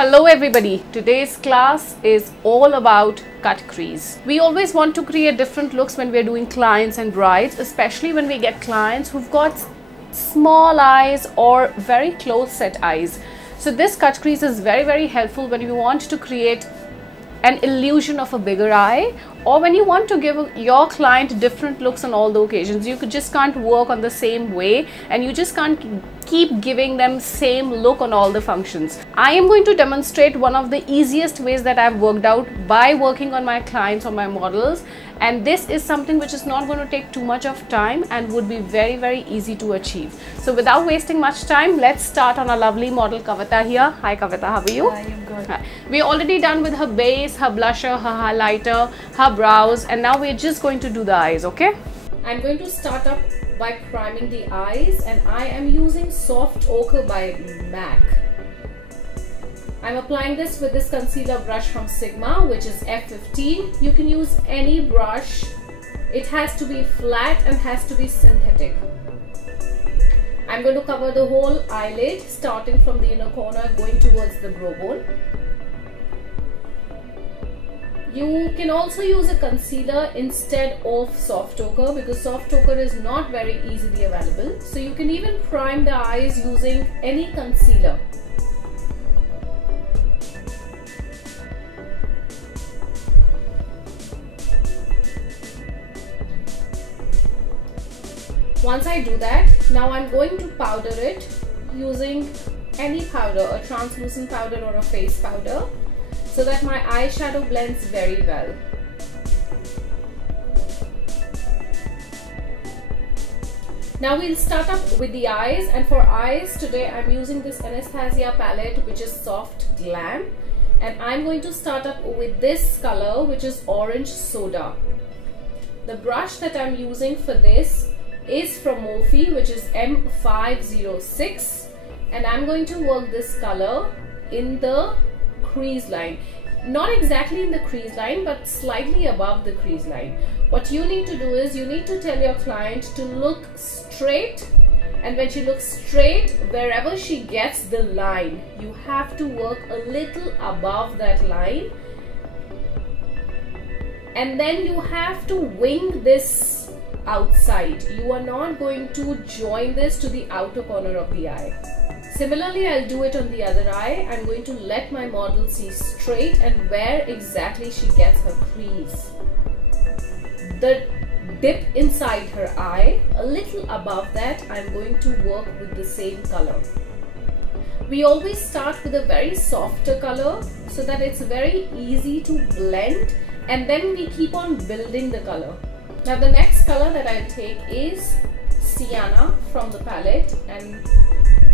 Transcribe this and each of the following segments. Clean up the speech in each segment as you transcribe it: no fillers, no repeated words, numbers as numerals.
Hello everybody, today's class is all about cut crease. We always want to create different looks when we're doing clients and brides, especially when we get clients who've got small eyes or very close set eyes. So this cut crease is very helpful when you want to create an illusion of a bigger eye, or when you want to give your client different looks on all the occasions. You just can't work on the same way and you just can't keep giving them same look on all the functions. I am going to demonstrate one of the easiest ways that I've worked out by working on my clients or my models, and this is something which is not going to take too much of time and would be very easy to achieve. So without wasting much time, let's start on our lovely model Kavita here. Hi Kavita, how are you? I am good. Hi. We're already done with her base, her blusher, her highlighter, her brows, and now we're just going to do the eyes, okay? I'm going to start up by priming the eyes, and I am using Soft Ochre by MAC. I'm applying this with this concealer brush from Sigma, which is F15. You can use any brush. It has to be flat and has to be synthetic. I'm going to cover the whole eyelid, starting from the inner corner, going towards the brow bone. You can also use a concealer instead of Soft Ochre because Soft Ochre is not very easily available. So you can even prime the eyes using any concealer. Once I do that, now I'm going to powder it using any powder, a translucent powder or a face powder, so that my eyeshadow blends very well. Now we'll start up with the eyes, and for eyes today I'm using this Anastasia palette, which is Soft Glam, and I'm going to start up with this color, which is Orange Soda. The brush that I'm using for this is from Morphe, which is M506, and I'm going to work this color in the crease line. Not exactly in the crease line, but slightly above the crease line. What you need to do is you need to tell your client to look straight, and when she looks straight, wherever she gets the line, you have to work a little above that line, and then you have to wing this outside. You are not going to join this to the outer corner of the eye. Similarly, I'll do it on the other eye. I'm going to let my model see straight and where exactly she gets her crease. The dip inside her eye, a little above that, I'm going to work with the same color. We always start with a very softer color so that it's very easy to blend, and then we keep on building the color. Now the next color that I'll take is Sienna from the palette, and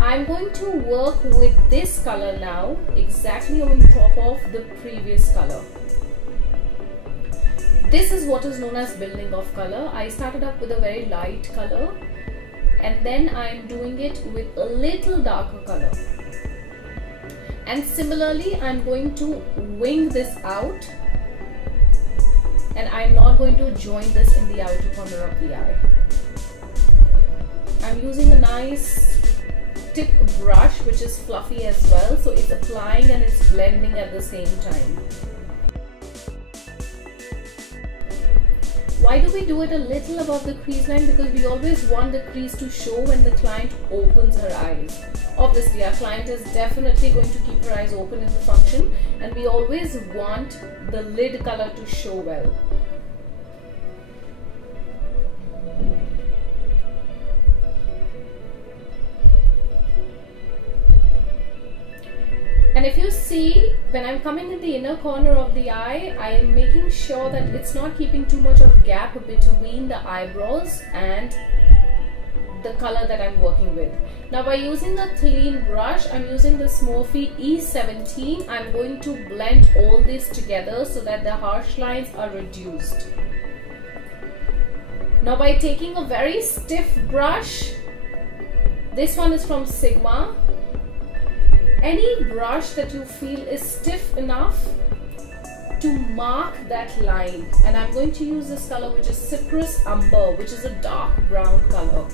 I'm going to work with this color now exactly on top of the previous color. This is what is known as building of color. I started up with a very light color, and then I'm doing it with a little darker color. And similarly, I'm going to wing this out, and I'm not going to join this in the outer corner of the eye. I'm using a nice tip brush which is fluffy as well, so it's applying and it's blending at the same time. Why do we do it a little above the crease line? Because we always want the crease to show when the client opens her eyes. Obviously our client is definitely going to keep her eyes open in the function, and we always want the lid color to show well. And if you see, when I'm coming in the inner corner of the eye, I am making sure that it's not keeping too much of gap between the eyebrows and the color that I'm working with. Now by using a clean brush, I'm using this Morphe E17. I'm going to blend all this together so that the harsh lines are reduced. Now by taking a very stiff brush, this one is from Sigma. Any brush that you feel is stiff enough to mark that line, and I'm going to use this color, which is Cypress Umber, which is a dark brown color.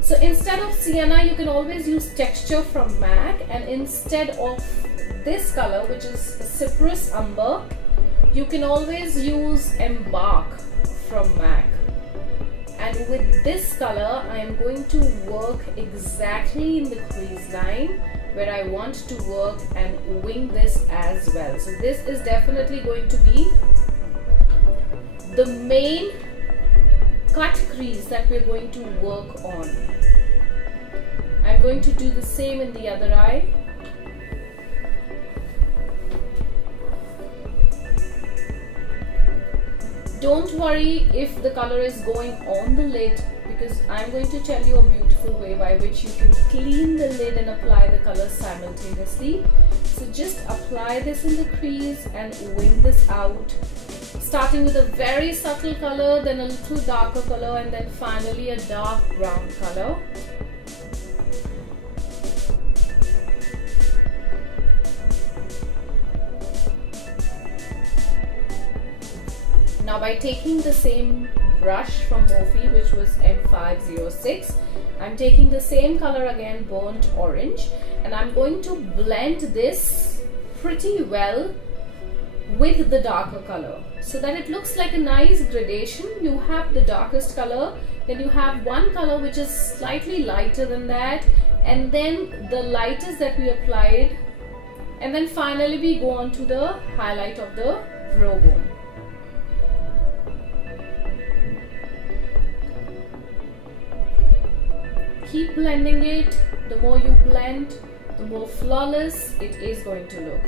So instead of sienna, you can always use texture from MAC, and instead of this color, which is Cypress Umber, you can always use Embark from MAC. And with this color, I am going to work exactly in the crease line where I want to work and wing this as well. So this is definitely going to be the main cut crease that we're going to work on. I'm going to do the same in the other eye. Don't worry if the color is going on the lid, because I'm going to tell you a beautiful way by which you can clean the lid and apply the color simultaneously. So just apply this in the crease and wing this out, starting with a very subtle color, then a little darker color, and then finally a dark brown color. Now by taking the same brush from Morphe, which was M506, I'm taking the same color again, burnt orange, and I'm going to blend this pretty well with the darker color so that it looks like a nice gradation. You have the darkest color, then you have one color which is slightly lighter than that, and then the lightest that we applied, and then finally we go on to the highlight of the brow bone. Keep blending it. The more you blend, the more flawless it is going to look.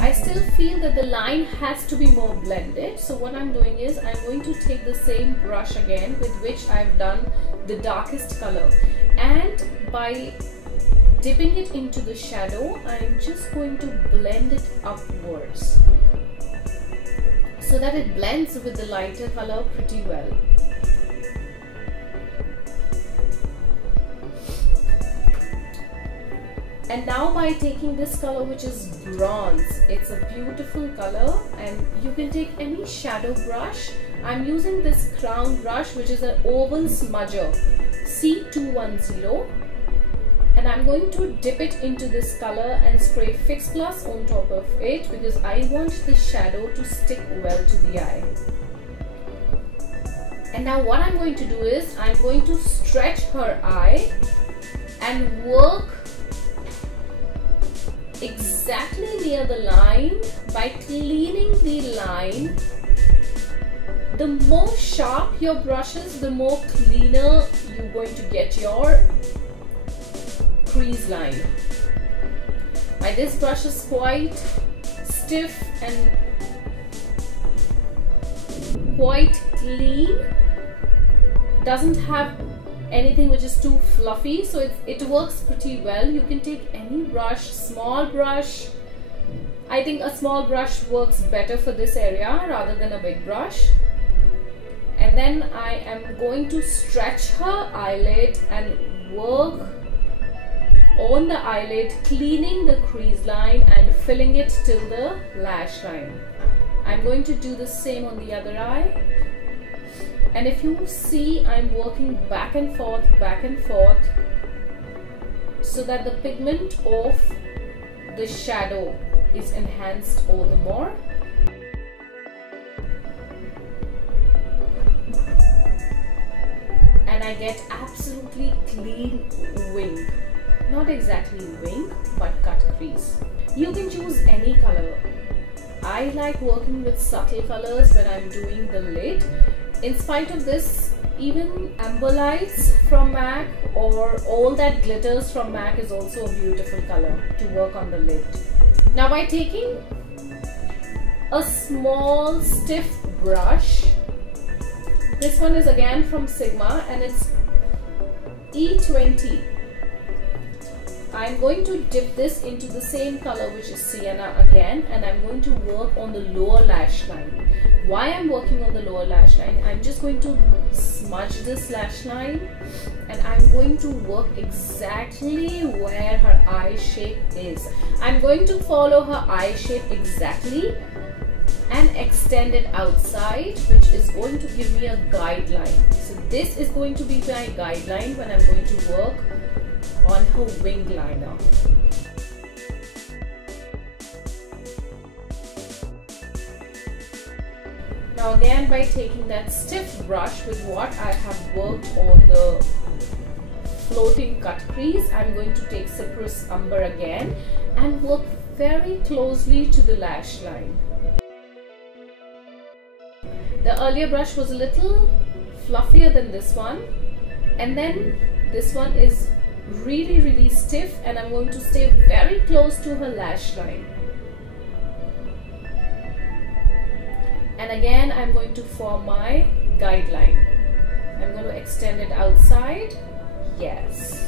I still feel that the line has to be more blended, so what I'm doing is I'm going to take the same brush again with which I've done the darkest color, and by dipping it into the shadow, I'm just going to blend it upwards so that it blends with the lighter color pretty well. And now by taking this color, which is bronze, it's a beautiful color, and you can take any shadow brush. I'm using this crown brush, which is an oval smudger C210, and I'm going to dip it into this color and spray Fix Plus on top of it because I want the shadow to stick well to the eye. And now what I'm going to do is I'm going to stretch her eye and work exactly near the line by cleaning the line. The more sharp your brush is, the more cleaner you're going to get your crease line. This brush is quite stiff and quite clean, doesn't have anything which is too fluffy, so it works pretty well. You can take any brush, small brush. I think a small brush works better for this area rather than a big brush. And then I am going to stretch her eyelid and work on the eyelid, cleaning the crease line and filling it till the lash line. I'm going to do the same on the other eye. And if you see, I'm working back and forth so that the pigment of the shadow is enhanced all the more. And I get absolutely clean wing. Not exactly wing, but cut crease. You can choose any color. I like working with subtle colors when I'm doing the lid. In spite of this, even Amber Lights from MAC or All That Glitters from MAC is also a beautiful color to work on the lid. Now by taking a small stiff brush, this one is again from Sigma and it's E20. I'm going to dip this into the same color, which is Sienna again, and I'm going to work on the lower lash line. Why I'm working on the lower lash line? I'm just going to smudge this lash line and I'm going to work exactly where her eye shape is. I'm going to follow her eye shape exactly and extend it outside, which is going to give me a guideline. So this is going to be my guideline when I'm going to work on her wing liner. Now again, by taking that stiff brush with what I have worked on the floating cut crease, I'm going to take Cypress Umber again and work very closely to the lash line. The earlier brush was a little fluffier than this one, and then this one is really stiff, and I'm going to stay very close to her lash line. And again, I'm going to form my guideline. I'm going to extend it outside. Yes.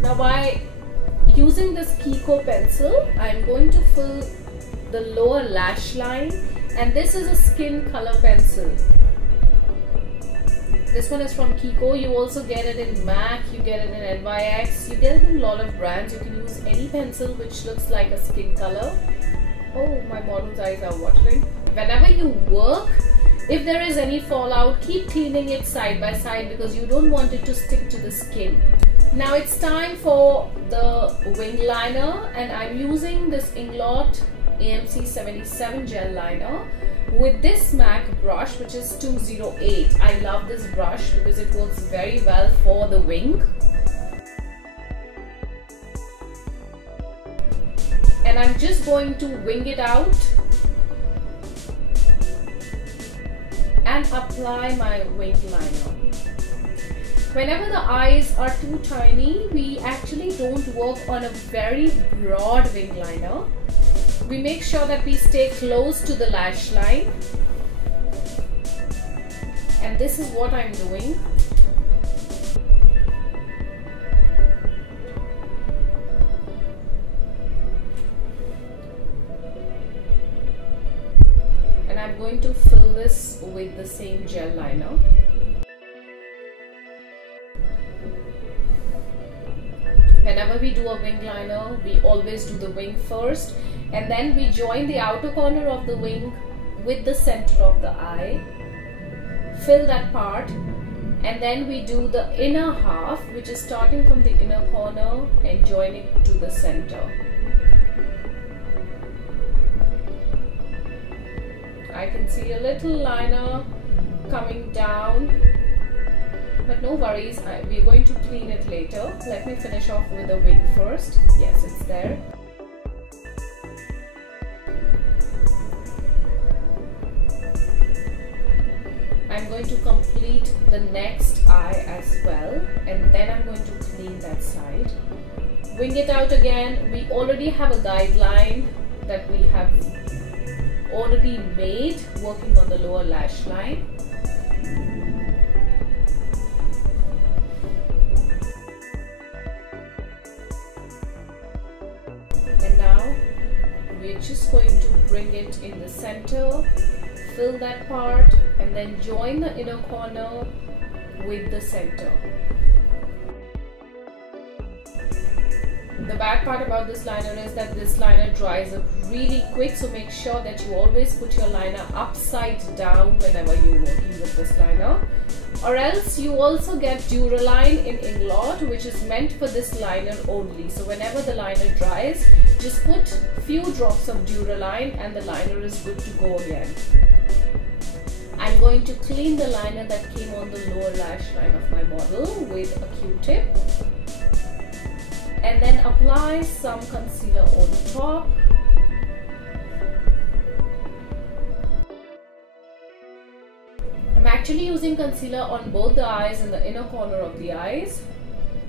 Now by using this Kiko pencil, I'm going to fill the lower lash line, and this is a skin color pencil. This one is from Kiko. You also get it in MAC, you get it in NYX, you get it in a lot of brands. You can use any pencil which looks like a skin color. Oh, my model's eyes are watering. Whenever you work, if there is any fallout, keep cleaning it side by side because you don't want it to stick to the skin. Now it's time for the wing liner, and I'm using this Inglot AMC 77 gel liner with this MAC brush, which is 208. I love this brush because it works very well for the wing. And I'm just going to wing it out and apply my wing liner. Whenever the eyes are too tiny, we actually don't work on a very broad wing liner. We make sure that we stay close to the lash line. And this is what I'm doing. And I'm going to fill this with the same gel liner. Whenever we do a wing liner, we always do the wing first, and then we join the outer corner of the wing with the center of the eye, fill that part, and then we do the inner half, which is starting from the inner corner and joining to the center. I can see a little liner coming down, but no worries, we're going to clean it later. Let me finish off with the wing first. Yes, it's there. I'm going to complete the next eye as well, and then I'm going to clean that side. Wing it out again. We already have a guideline that we have already made working on the lower lash line. And now we're just going to bring it in the center, fill that part, and then join the inner corner with the center. The bad part about this liner is that this liner dries up really quick, so make sure that you always put your liner upside down whenever you're working with this liner. Or else you also get Duraline in Inglot, which is meant for this liner only. So whenever the liner dries, just put few drops of Duraline and the liner is good to go again. I'm going to clean the liner that came on the lower lash line of my model with a Q-tip, and then apply some concealer on top. I'm actually using concealer on both the eyes and the inner corner of the eyes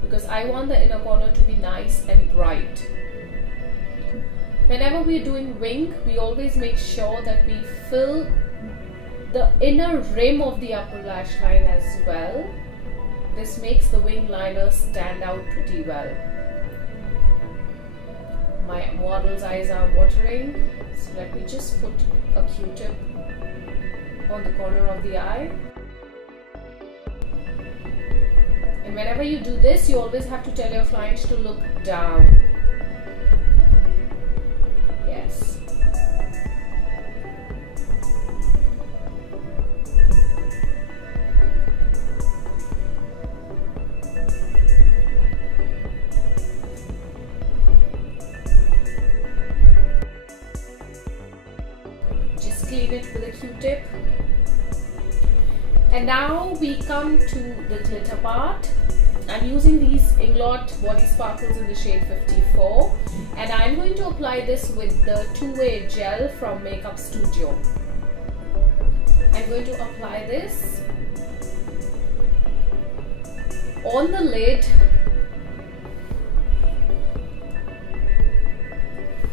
because I want the inner corner to be nice and bright. Whenever we're doing wing, we always make sure that we fill the inner rim of the upper lash line as well. This makes the wing liner stand out pretty well. My model's eyes are watering, so let me just put a Q-tip on the corner of the eye. And whenever you do this, you always have to tell your client to look down. Yes. Just clean it with a Q-tip. And now we come to the glitter part. I'm using these Inglot Body Sparkles in the shade 54, and I'm going to apply this with the two-way gel from Makeup Studio. I'm going to apply this on the lid,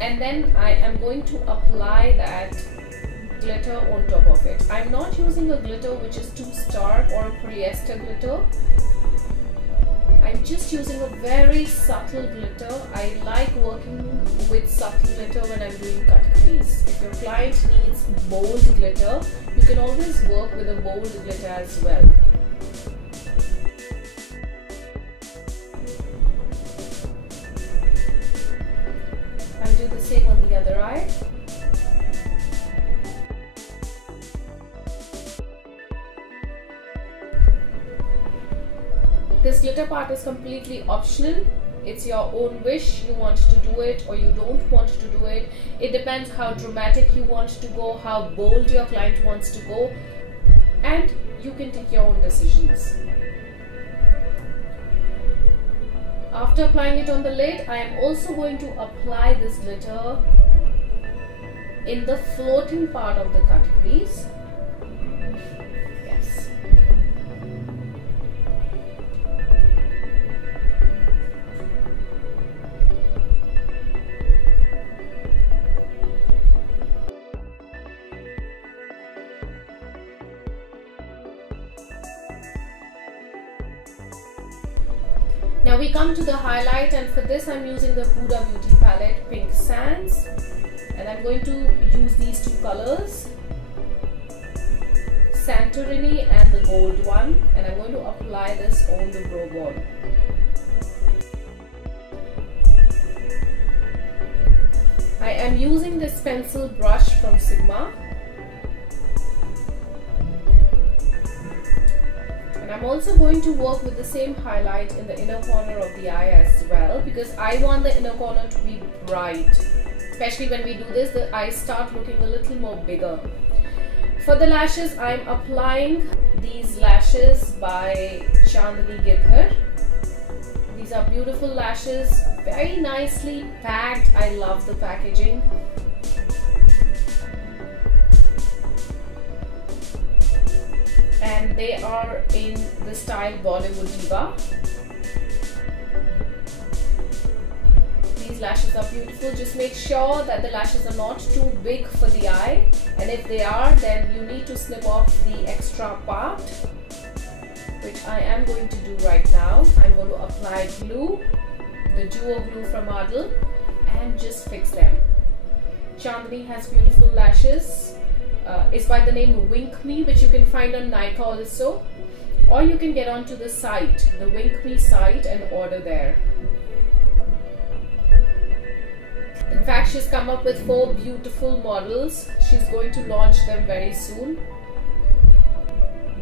and then I am going to apply that glitter on top of it. I'm not using a glitter which is too stark or a polyester glitter. I'm just using a very subtle glitter. I like working with subtle glitter when I'm doing cut crease. If your client needs bold glitter, you can always work with a bold glitter as well. I'll do the same on the other eye. This glitter part is completely optional. It's your own wish. You want to do it or you don't want to do it. It depends how dramatic you want to go, how bold your client wants to go, and you can take your own decisions. After applying it on the lid, I am also going to apply this glitter in the floating part of the cut crease. Yes. Now we come to the highlight, and for this I'm using the Huda Beauty palette Pink Sands, and I'm going to use these two colors, Santorini and the gold one, and I'm going to apply this on the brow bone. I am using this pencil brush from Sigma. I'm also going to work with the same highlight in the inner corner of the eye as well, because I want the inner corner to be bright. Especially when we do this, the eyes start looking a little more bigger. For the lashes, I'm applying these lashes by Chandni Gidhar. These are beautiful lashes, very nicely packed. I love the packaging. And they are in the style Bollywood Diva. These lashes are beautiful. Just make sure that the lashes are not too big for the eye, and if they are, then you need to snip off the extra part, which I am going to do right now. I'm going to apply glue, the duo glue from Ardell, and just fix them. Chandni has beautiful lashes. It's by the name Wink Me, which you can find on Nykaa also, or you can get onto the site, the Wink Me site, and order there. In fact, she's come up with 4 beautiful models. She's going to launch them very soon.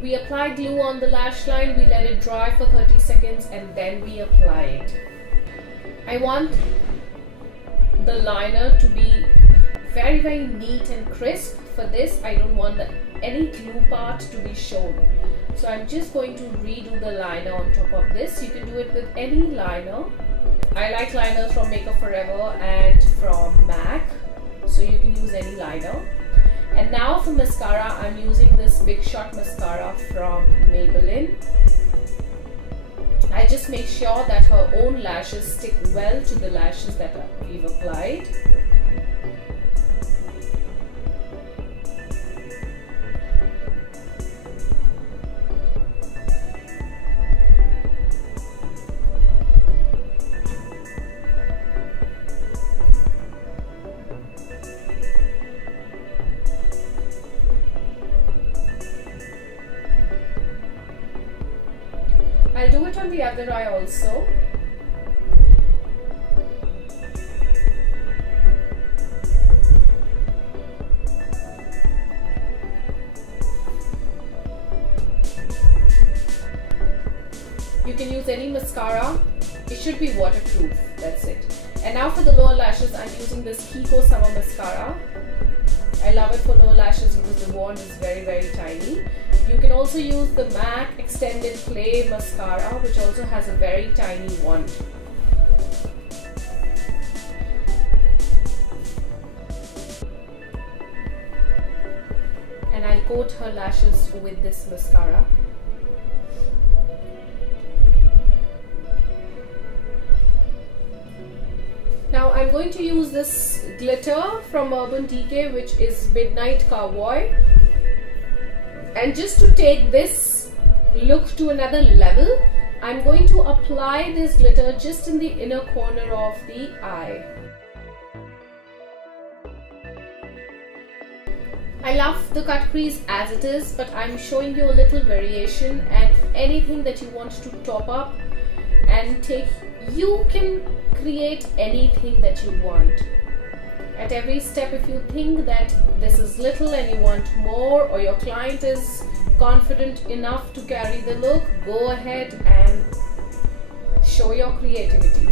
We apply glue on the lash line, we let it dry for 30 seconds, and then we apply it. I want the liner to be very, very neat and crisp. For this, I don't want any glue part to be shown. So I'm just going to redo the liner on top of this. You can do it with any liner. I like liners from Makeup Forever and from MAC, so you can use any liner. And now for mascara, I'm using this Big Shot mascara from Maybelline. I just make sure that her own lashes stick well to the lashes that we've applied. on the other eye also. You can use any mascara. It should be waterproof. That's it. And now for the lower lashes, I'm using this Kiko Summer Mascara. I love it for lower lashes because the wand is very, very tiny. You can also use the MAC Extended Play Mascara, which also has a very tiny wand. And I'll coat her lashes with this mascara. Now I'm going to use this glitter from Urban Decay, which is Midnight Cowboy. And just to take this look to another level, I'm going to apply this glitter just in the inner corner of the eye. I love the cut crease as it is, but I'm showing you a little variation, and anything that you want to top up and take, you can create anything that you want. At every step, if you think that this is little and you want more, or your client is confident enough to carry the look, go ahead and show your creativity.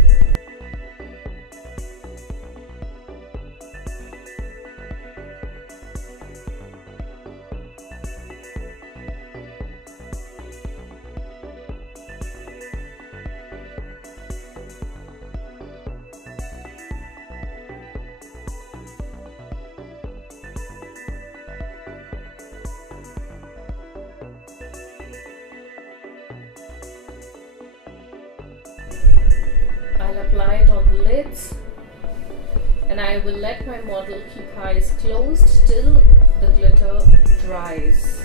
I'll apply it on the lids, and I will let my model keep her eyes closed till the glitter dries.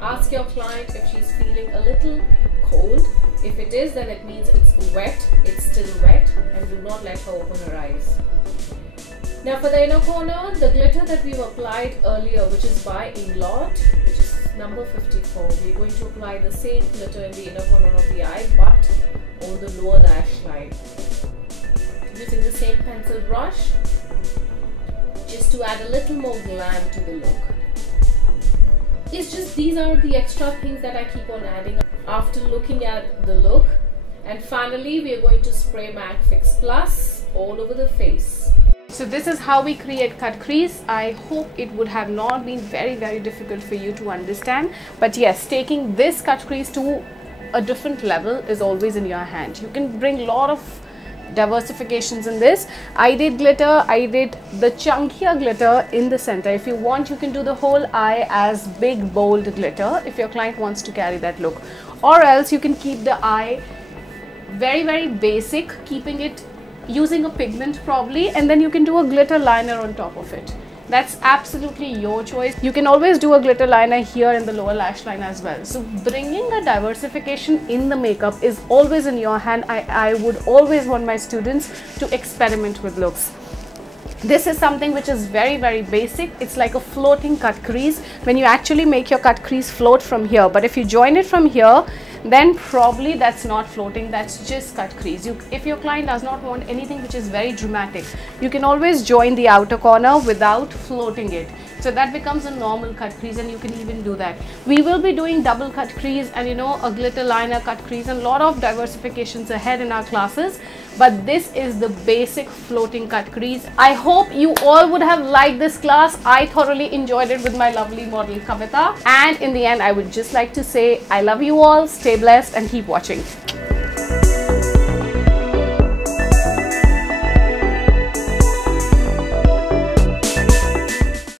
Ask your client if she's feeling a little cold. If it is, then it means it's wet, it's still wet, and do not let her open her eyes. Now for the inner corner, the glitter that we've applied earlier, which is by Inglot, which is number 54, we're going to apply the same glitter in the inner corner of the eye, but on the lower lash line. Using the same pencil brush, just to add a little more glam to the look. It's just, these are the extra things that I keep on adding after looking at the look. And finally, we are going to spray MAC Fix Plus all over the face. So this is how we create cut crease. I hope it would have not been very, very difficult for you to understand. But yes, taking this cut crease to a different level is always in your hand. You can bring a lot of diversifications in this. I did glitter, I did the chunkier glitter in the center. If you want, you can do the whole eye as big bold glitter if your client wants to carry that look, or else you can keep the eye very, very basic, keeping it using a pigment probably, and then you can do a glitter liner on top of it. That's absolutely your choice. You can always do a glitter liner here in the lower lash line as well. So bringing a diversification in the makeup is always in your hand. I would always want my students to experiment with looks. This is something which is very, very basic. It's like a floating cut crease when you actually make your cut crease float from here. But if you join it from here, then probably that's not floating, that's just cut crease. If your client does not want anything which is very dramatic, you can always join the outer corner without floating it. So that becomes a normal cut crease, and you can even do that. We will be doing double cut crease and a glitter liner cut crease, and a lot of diversifications ahead in our classes. But this is the basic floating cut crease. I hope you all would have liked this class. I thoroughly enjoyed it with my lovely model Kavita. And in the end, I would just like to say I love you all, stay blessed and keep watching.